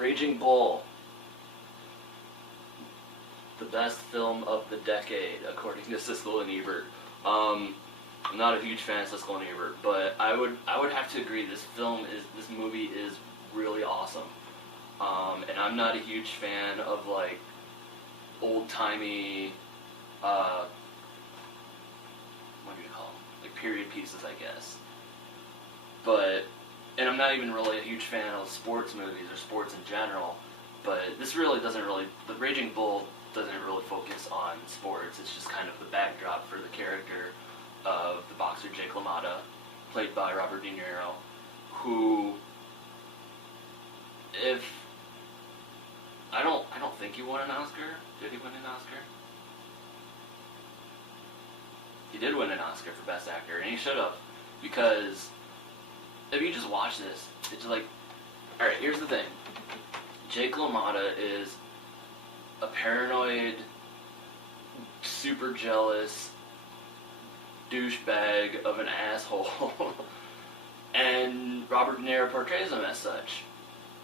Raging Bull, the best film of the decade, according to Siskel and Ebert. I'm not a huge fan of Siskel and Ebert, but I would have to agree. This movie is really awesome. And I'm not a huge fan of like old timey, what do you call them? Like period pieces, I guess. And I'm not even really a huge fan of sports movies or sports in general. But this really doesn't really. The Raging Bull doesn't really focus on sports. It's just kind of the backdrop for the character of the boxer Jake LaMotta, played by Robert De Niro, who, if I don't think he won an Oscar. Did he win an Oscar? He did win an Oscar for Best Actor, and he should have, because if you just watch this, it's like, all right. Here's the thing: Jake LaMotta is a paranoid, super jealous douchebag of an asshole, and Robert De Niro portrays him as such.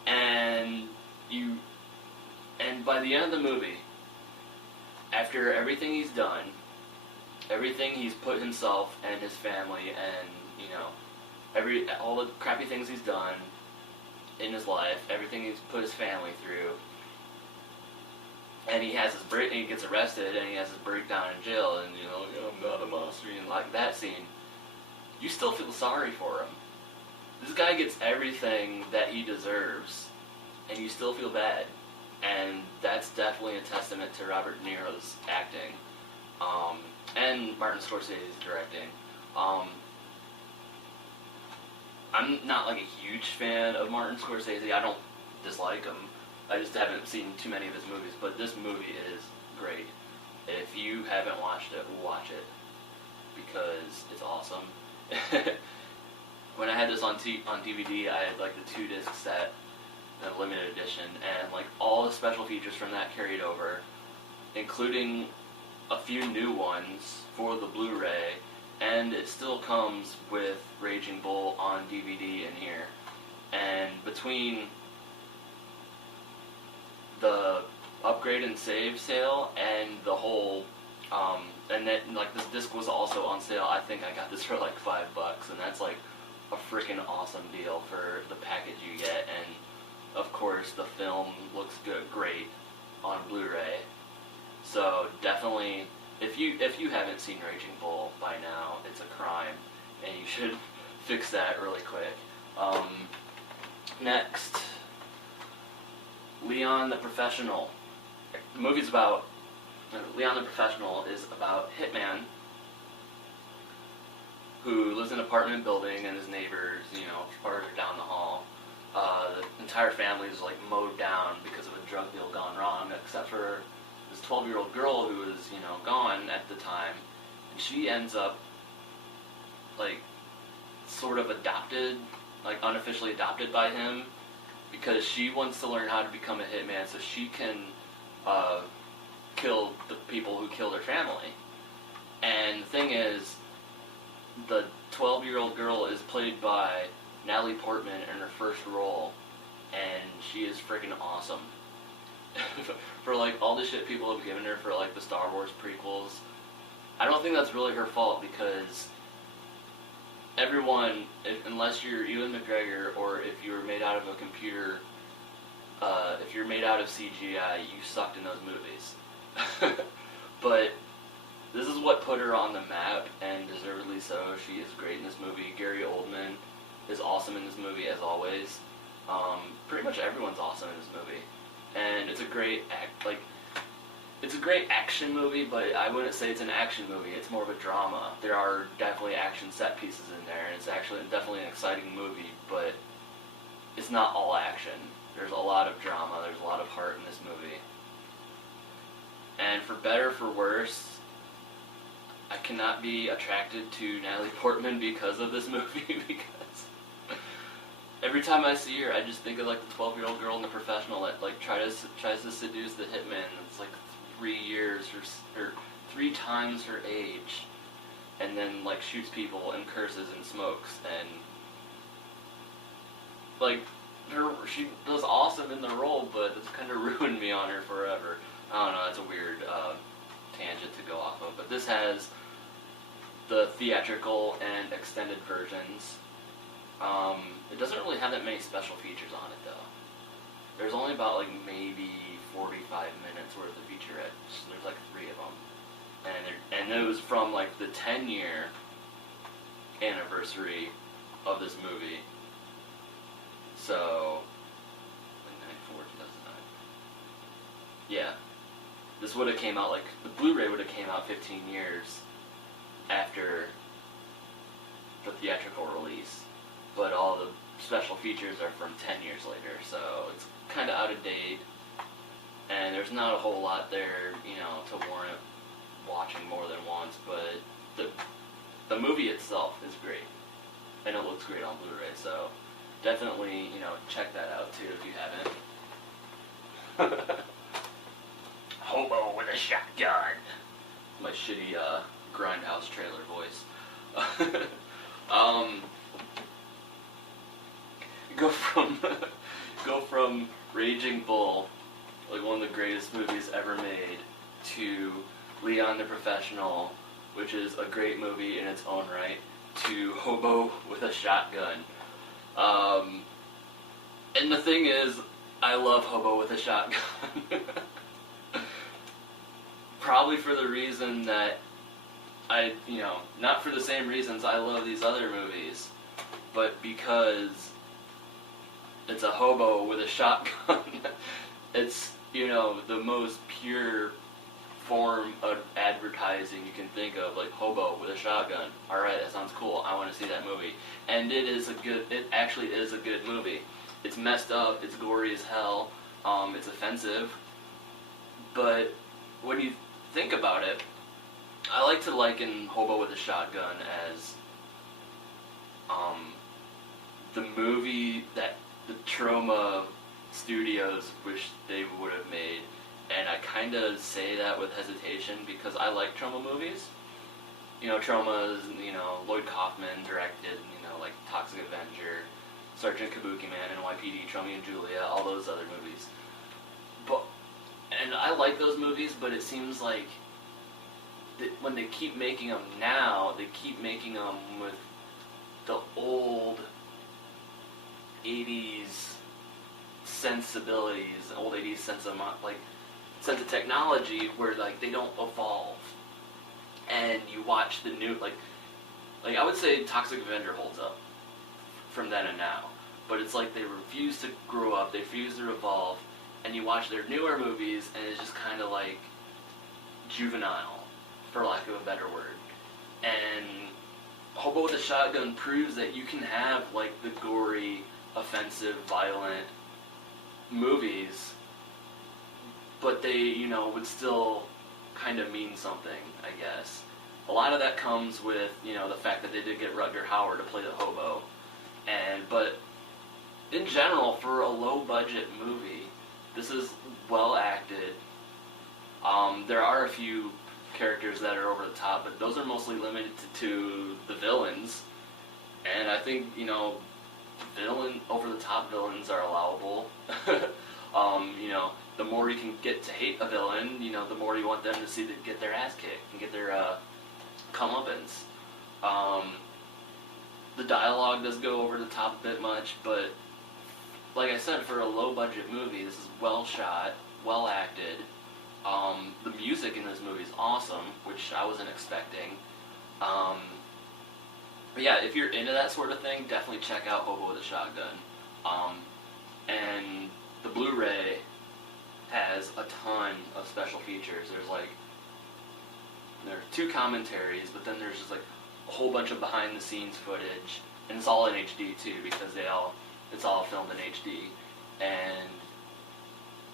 And by the end of the movie, after everything he's done, everything he's put himself and his family and, all the crappy things he's done in his life, everything he's put his family through, and he gets arrested and he has his breakdown in jail, and I'm not a monster, and like that scene, you still feel sorry for him. This guy gets everything that he deserves, and you still feel bad. And that's definitely a testament to Robert De Niro's acting, and Martin Scorsese's directing. I'm not like a huge fan of Martin Scorsese. I don't dislike him. I just haven't seen too many of his movies, but this movie is great. If you haven't watched it, watch it, because it's awesome. When I had this on DVD, I had like the 2-disc set, the limited edition, and like all the special features from that carried over, including a few new ones for the Blu-ray, and it still comes with Raging Bull on DVD in here. And between the upgrade and save sale and the whole, and then like this disc was also on sale. I think I got this for like $5, and that's like a freaking awesome deal for the package you get. And of course, the film looks great on Blu-ray. So definitely, if you haven't seen Raging Bull by now, it's a crime, and you should fix that really quick. Next, Leon the Professional. The movie's about Leon the Professional is about Hitman who lives in an apartment building, and his neighbors, farther down the hall. The entire family is like mowed down because of a drug deal gone wrong, except for this 12-year-old girl who is, gone at the time, and she ends up like sort of adopted, like unofficially adopted by him, because she wants to learn how to become a hitman so she can kill the people who killed her family. And the thing is, the 12-year-old girl is played by Natalie Portman in her first role, and she is freaking awesome. For like all the shit people have given her for like the Star Wars prequels, I don't think that's really her fault, because everyone, unless you're Ewan McGregor or if you were made out of a computer, if you're made out of CGI, you sucked in those movies. But this is what put her on the map, and deservedly so. She is great in this movie. Gary Oldman is awesome in this movie, as always. Pretty much everyone's awesome in this movie, and it's a great it's a great action movie, but I wouldn't say it's an action movie. It's more of a drama. There are definitely action set pieces in there, and it's actually definitely an exciting movie, but it's not all action. There's a lot of drama. There's a lot of heart in this movie. And for better or for worse, I cannot be attracted to Natalie Portman because of this movie, because every time I see her, I just think of like the 12-year-old girl in The Professional that like tries to seduce the hitman, and it's like 3 years or 3 times her age, and then like shoots people and curses and smokes, and like she does awesome in the role, but it's kind of ruined me on her forever. I don't know, that's a weird tangent to go off of. But this has the theatrical and extended versions. It doesn't really have that many special features on it, though. There's only about, like, maybe 45 minutes worth of featurettes. There's, like, 3 of them. And it was from, like, the 10-year anniversary of this movie. So, 1994, 2009. Yeah. This would have came out, like, the Blu-ray would have came out 15 years after the theatrical release. But all the special features are from 10 years later, so it's kind of out of date. And there's not a whole lot there, you know, to warrant watching more than once, but the movie itself is great. And it looks great on Blu-ray, so definitely, you know, check that out too if you haven't. Hobo with a shotgun. My shitty Grindhouse trailer voice. Go from Raging Bull, like one of the greatest movies ever made, to Leon the Professional, which is a great movie in its own right, to Hobo with a Shotgun. And the thing is, I love Hobo with a Shotgun. Probably for the reason that not for the same reasons I love these other movies, but because it's a hobo with a shotgun. It's, you know, the most pure form of advertising you can think of, like hobo with a shotgun. Alright, that sounds cool. I want to see that movie. And it actually is a good movie. It's messed up, it's gory as hell, it's offensive, but when you think about it, I like to liken Hobo with a Shotgun as the movie that the Troma Studios wish they would have made. And I kind of say that with hesitation because I like Troma movies. You know, Troma's, you know, Lloyd Kaufman directed, you know, like Toxic Avenger, Sergeant Kabuki Man, NYPD, Tromeo and Juliet, all those other movies. And I like those movies, but it seems like when they keep making them now, they keep making them with the old 80s sensibilities, old 80s sense of technology, where like they don't evolve. And you watch the new, like I would say Toxic Avenger holds up from then and now, but it's like they refuse to grow up, they refuse to evolve, and you watch their newer movies, and it's just kind of like juvenile, for lack of a better word. And Hobo with a Shotgun proves that you can have like the gory, offensive, violent movies, but they, you know, would still kind of mean something, I guess. A lot of that comes with, you know, the fact that they did get Rutger Hauer to play the hobo. But in general, for a low-budget movie, this is well acted. There are a few characters that are over the top, but those are mostly limited to the villains. And I think, you know, over-the-top villains are allowable. You know, the more you can get to hate a villain, you know, the more you want them to see them get their ass kicked and get their comeuppance. The dialogue does go over the top a bit much, but like I said, for a low-budget movie, this is well shot, well acted. The music in this movie is awesome, which I wasn't expecting. But yeah, if you're into that sort of thing, definitely check out Hobo with a Shotgun. And the Blu-ray has a ton of special features. There are 2 commentaries, but then there's just like a whole bunch of behind-the-scenes footage, and it's all in HD too, because it's all filmed in HD. And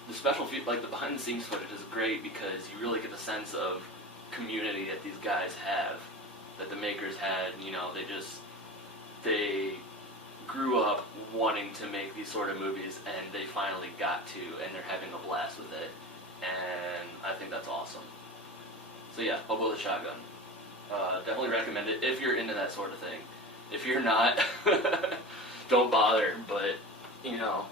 the the behind-the-scenes footage is great because you really get the sense of community that these guys have, that the makers had. You know, they grew up wanting to make these sort of movies, and they finally got to, and they're having a blast with it. And I think that's awesome. So yeah, Hobo with a Shotgun. Definitely recommend it if you're into that sort of thing. If you're not, don't bother, but, you know,